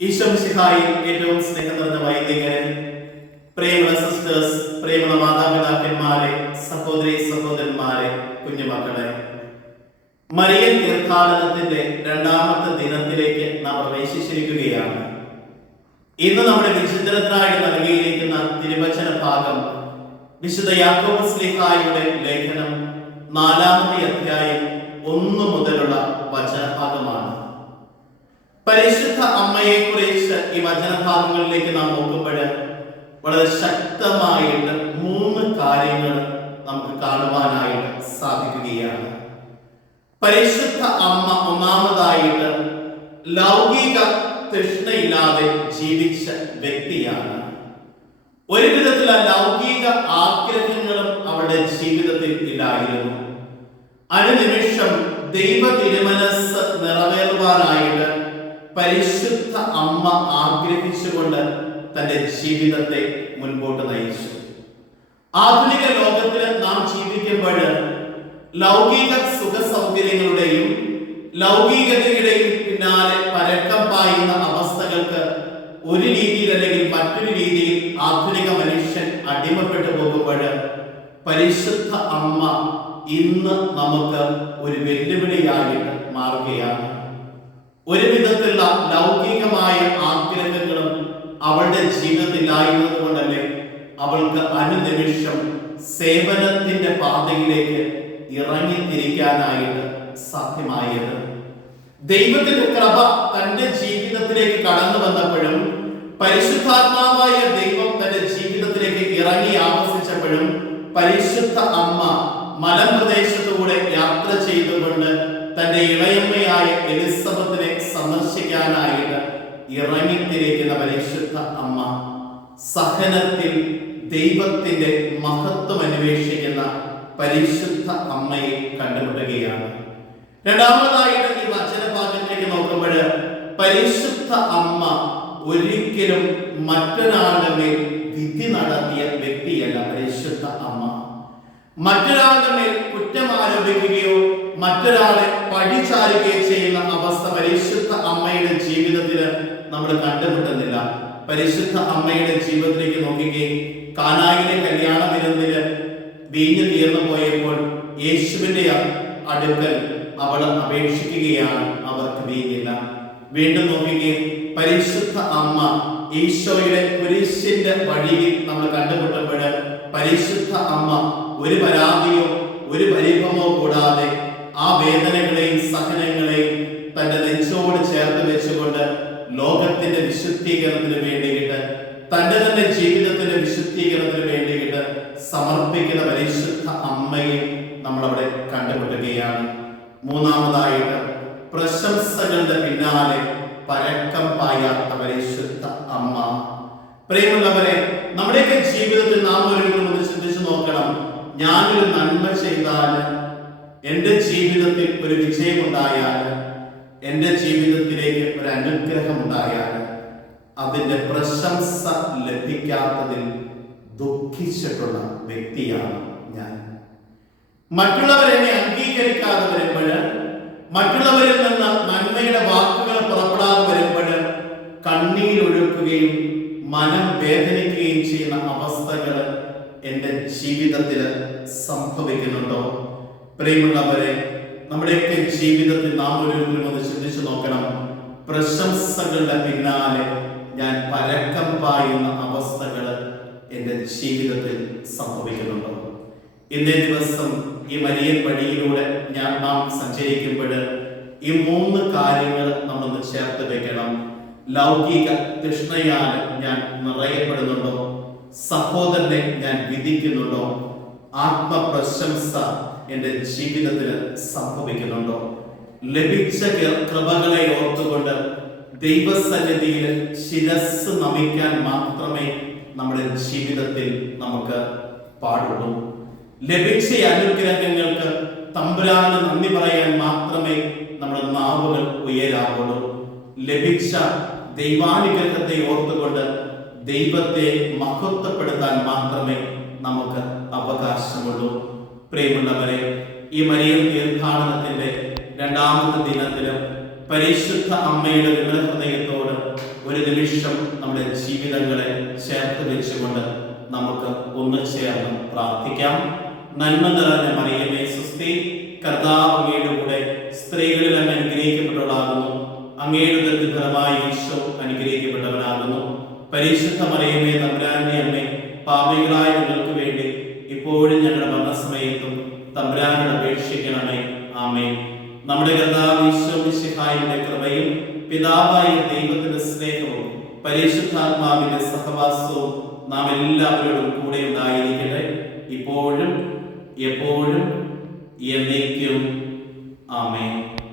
ഈശ്വംസിഹായിൽ ഏറ്റവും സ്നേഹം നിറഞ്ഞ വൈദികരൻ പ്രിയമുള്ള സിസ്റ്റേഴ്സ് പ്രിയമുള്ള മാതാപിതാക്കന്മാരെ സഹോദരി സഹോദരന്മാരെ കുഞ്ഞുമക്കളെ. മരിയൻ തീർത്ഥാടനത്തിന്റെ രണ്ടാമത്തെ ദിനത്തിലേക്ക് നാം പ്രവേശിച്ചിരിക്കുകയാണ്. ഇന്ന് നമ്മുടെ വിചിന്തനത്തിനായി നൽകിയിരിക്കുന്ന തിരുവചന ഭാഗം വിശുദ്ധ യാക്കോബ് സ്ലിഹായുടെ ലേഖനം നാലാമത്തെ അധ്യായം ഒന്ന് മുതലുള്ള വചനഭാഗമാണ്. പരിശുദ്ധ അമ്മയെ കുറിച്ച് ഈ വചനഭാഗങ്ങളിലേക്ക് നാം നോക്കുമ്പോൾ വളരെ ശക്തമായിട്ട് മൂന്ന് കാര്യങ്ങൾ നമുക്ക് കാണുവാനായിട്ട് സാധിക്കുകയാണ്. പരിശുദ്ധ അമ്മ ഒന്നാമതായിട്ട് ലൗകിക തൃഷ്ണയില്ലാതെ ജീവിച്ച വ്യക്തിയാണ്. ഒരു വിധത്തിലുള്ള ലൗകിക ആഗ്രഹങ്ങളും അവളുടെ ജീവിതത്തിൽ ഇല്ലായിരുന്നു. അനുനിമിഷം ദൈവ തിരുമനസ് നിറവേറുവാനായിട്ട് പരിശുദ്ധ അമ്മ ആഗ്രഹിച്ചുകൊണ്ട് തന്റെ ജീവിതത്തെ മുൻപോട്ട് നയിച്ചു. ആധുനിക ലോകത്തിൽ നാം ജീവിക്കുമ്പോൾ ലൗകിക സുഖ സൗകര്യങ്ങളുടെയും ലൗകികതയുടെയും പിന്നാലെ പരക്കം പായുന്ന അവസ്ഥകൾക്ക് ഒരു രീതിയിൽ അല്ലെങ്കിൽ മറ്റൊരു രീതിയിൽ ആധുനിക മനുഷ്യൻ അടിമപ്പെട്ടു പോകുമ്പോൾ പരിശുദ്ധ അമ്മ ഇന്ന് നമുക്ക് ഒരു വെല്ലുവിളിയായിട്ട് മാറുകയാണ്. ഒരു വിധത്തിലുള്ള ലൗകികമായ ആഗ്രഹങ്ങളും അവളുടെ ജീവിതത്തിലായിരുന്നത് കൊണ്ടല്ലേ അവൾക്ക് അനുനിമിഷം സേവനത്തിന്റെ പാതയിലേക്ക് ഇറങ്ങിത്തിരിക്കാനായിട്ട് സാധ്യമായത്? ദൈവത്തിന്റെ കൃപ തന്റെ ജീവിതത്തിലേക്ക് കടന്നു വന്നപ്പോഴും പരിശുദ്ധാത്മാവായ ദൈവം തന്റെ ജീവിതത്തിലേക്ക് ഇറങ്ങി ആവസിച്ചപ്പോഴും പരിശുദ്ധ അമ്മ മലപ്രദേശത്തുകൂടെ യാത്ര ചെയ്തുകൊണ്ട് തന്റെ ഇളയമ്മയായ സന്ദർശിക്കാനായിട്ട് ഇറങ്ങിത്തിരിക്കുന്ന പരിശുദ്ധ അമ്മ സഹനത്തിൽ ദൈവത്തിന്റെ മഹത്വം അന്വേഷിക്കുന്ന പരിശുദ്ധ അമ്മയെ കണ്ടുമുട്ടുകയാണ്. രണ്ടാമതായിട്ട് ഈ വചനഭാഗത്തേക്ക് നോക്കുമ്പോൾ പരിശുദ്ധ അമ്മ ഒരിക്കലും മറ്റൊരാളുടെ മേൽ വിധി നടത്തിയ വ്യക്തിയല്ല പരിശുദ്ധ അമ്മ. മറ്റൊരാളുടെ മേൽ കുറ്റം ആരോപിക്കുകയോ മറ്റൊരാളെ പഠിച്ചാരുകയും ചെയ്യുന്ന അവസ്ഥ പരിശുദ്ധ അമ്മയുടെ ജീവിതത്തിൽ നമ്മൾ കണ്ടുമുട്ടുന്നില്ല. പരിശുദ്ധ അമ്മയുടെ ജീവിതത്തിലേക്ക് നോക്കുകയും കാനായിലെ കല്യാണ വിരുന്നിൽ വീഞ്ഞു തീർന്നു പോയപ്പോൾ യേശുവിന്റെ അടുക്കൽ അവൾ അപേക്ഷിക്കുകയാണ്. അവർക്ക് വീഞ്ഞില്ല. വീണ്ടും നോക്കുകയും പരിശുദ്ധ അമ്മ ഈശോയുടെ കുരിശിന്റെ വഴിയിൽ നമ്മൾ കണ്ടുമുട്ടുമ്പോൾ പരിശുദ്ധ അമ്മ ഒരു പരാതിയോ ഒരു പരിഭമോ കൂടാതെ ആ വേദനകളെയും സഹനങ്ങളെയും തന്റെ നെഞ്ചോട് ചേർത്ത് വെച്ചുകൊണ്ട് ലോകത്തിന്റെ വിശുദ്ധീകരണത്തിന് വേണ്ടിയിട്ട് തന്റെ തന്നെ ജീവിതത്തിന്റെ വിശുദ്ധീകരണത്തിന് വേണ്ടിയിട്ട് സമർപ്പിക്കുന്ന പരിശുദ്ധ അമ്മയെ നമ്മൾ അവിടെ കണ്ടുമുട്ടുകയാണ്. മൂന്നാമതായിട്ട് പ്രശംസകളുടെ പിന്നാലെ പരക്കം പായാത്ത പരിശുദ്ധ അമ്മ. പ്രിയമുള്ളവരെ നമ്മുടെയൊക്കെ ജീവിതത്തിൽ നാം ഒരു ചിന്തിച്ചു നോക്കണം. ഞാനൊരു നന്മ ചെയ്താൽ എന്റെ ജീവിതത്തിൽ ഒരു വിജയം ഉണ്ടായാൽ എന്റെ ജീവിതത്തിലേക്ക് ഒരു അനുഗ്രഹം ഉണ്ടായാൽ അതിന്റെ പ്രശംസ ലഭിക്കാത്തതിൽ ദുഃഖിച്ചിട്ടുള്ള വ്യക്തിയാണ് ഞാൻ. മറ്റുള്ളവർ എന്നെ അംഗീകരിക്കാതെ വരുമ്പോൾ മറ്റുള്ളവരിൽ നിന്ന് നന്മയുടെ വാക്കുകൾ പുറപ്പെടാതെ വരുമ്പോൾ കണ്ണീരൊഴുക്കുകയും മനം വേദനിക്കുകയും ചെയ്യുന്ന അവസ്ഥകൾ എന്റെ ജീവിതത്തിൽ സംഭവിക്കുന്നുണ്ടോ? പ്രിയമുള്ളവരെ നമ്മുടെയൊക്കെ ജീവിതത്തിൽ നാം ഓരോരുത്തരും ഒന്ന് ചിന്തിച്ചു നോക്കണം. പ്രശംസകളുടെ പിന്നാലെ ഞാൻ പരക്കം പായുന്ന അവസ്ഥകൾ എന്റെ ജീവിതത്തിൽ സംഭവിക്കുന്നുണ്ടോ? ഇന്നേ ദിവസം ഈ മരിയൻ വഴിയിലൂടെ ഞാൻ നാം സഞ്ചരിക്കുമ്പോൾ ഈ മൂന്ന് കാര്യങ്ങൾ നമ്മളൊന്ന് ചേർത്ത് വെക്കണം. ലൗകിക തൃഷ്ണയാൽ ഞാൻ നിറയപ്പെടുന്നുണ്ടോ? സഹോദരനെ ഞാൻ വിധിക്കുന്നുണ്ടോ? ആത്മപ്രശംസ എന്റെ ജീവിതത്തിൽ സംഭവിക്കുന്നുണ്ടോ? ലഭിച്ച കൃപകളെ ഓർത്തുകൊണ്ട് ദൈവസന്നിധിയിൽ ശിരസ് നമിക്കാൻ മാത്രമേ നമ്മുടെ ജീവിതത്തിൽ നമുക്ക് പാടുള്ളൂ. ലഭിച്ച അനുഗ്രഹങ്ങൾക്ക് തമ്പുരാന് നന്ദി പറയാൻ മാത്രമേ നമ്മുടെ നാവുകൾ ഉയരാവുള്ളൂ. ലഭിച്ച ദൈവാനുഗ്രഹത്തെ ഓർത്തുകൊണ്ട് ദൈവത്തെ മഹത്വപ്പെടുത്താൻ മാത്രമേ നമുക്ക് അവകാശമുള്ളൂ. പ്രിയമുള്ളവരെ ഈ മരിയം തീർത്ഥാടനത്തിന്റെ രണ്ടാമത്തെ ദിനത്തിലും പരിശുദ്ധ അമ്മയുടെ വിമലഹൃദയത്തോട് ഒരു നിമിഷം നമ്മുടെ ജീവിതങ്ങളെ ചേർത്ത് വെച്ചുകൊണ്ട് നമുക്ക് ഒന്ന് ചേർന്ന് പ്രാർത്ഥിക്കാം. നന്മ നിറഞ്ഞ മറിയമേ സുസ്തി കർത്താവങ്ങയുടെ കൂടെ സ്ത്രീകളിൽ അങ്ങ് അനുഗ്രഹിക്കപ്പെട്ടവളാകുന്നു. അങ്ങയുടെ ദരിദ്രമായി ഈശോ അനുഗ്രഹിക്കപ്പെട്ടവനാകുന്നു. പരിശുദ്ധ മറിയമേ തമ്പുരാന്റെ അമ്മേ പാപികളായ നിങ്ങൾക്ക് ഇപ്പോഴും ഞങ്ങളുടെ മരണസമയത്തും തമ്പുരാനോട് അപേക്ഷിക്കണമേ. ആമേ നമ്മുടെ കർത്താവ് കൃപയും പിതാവായ ദൈവത്തിന്റെ സ്നേഹവും പരിശുദ്ധാത്മാവിന്റെ സഹവാസവും നാം എല്ലാവരോടും കൂടെ ഉണ്ടായിരിക്കട്ടെ. ഇപ്പോഴും എപ്പോഴും എന്നേക്കും. ആമേൻ.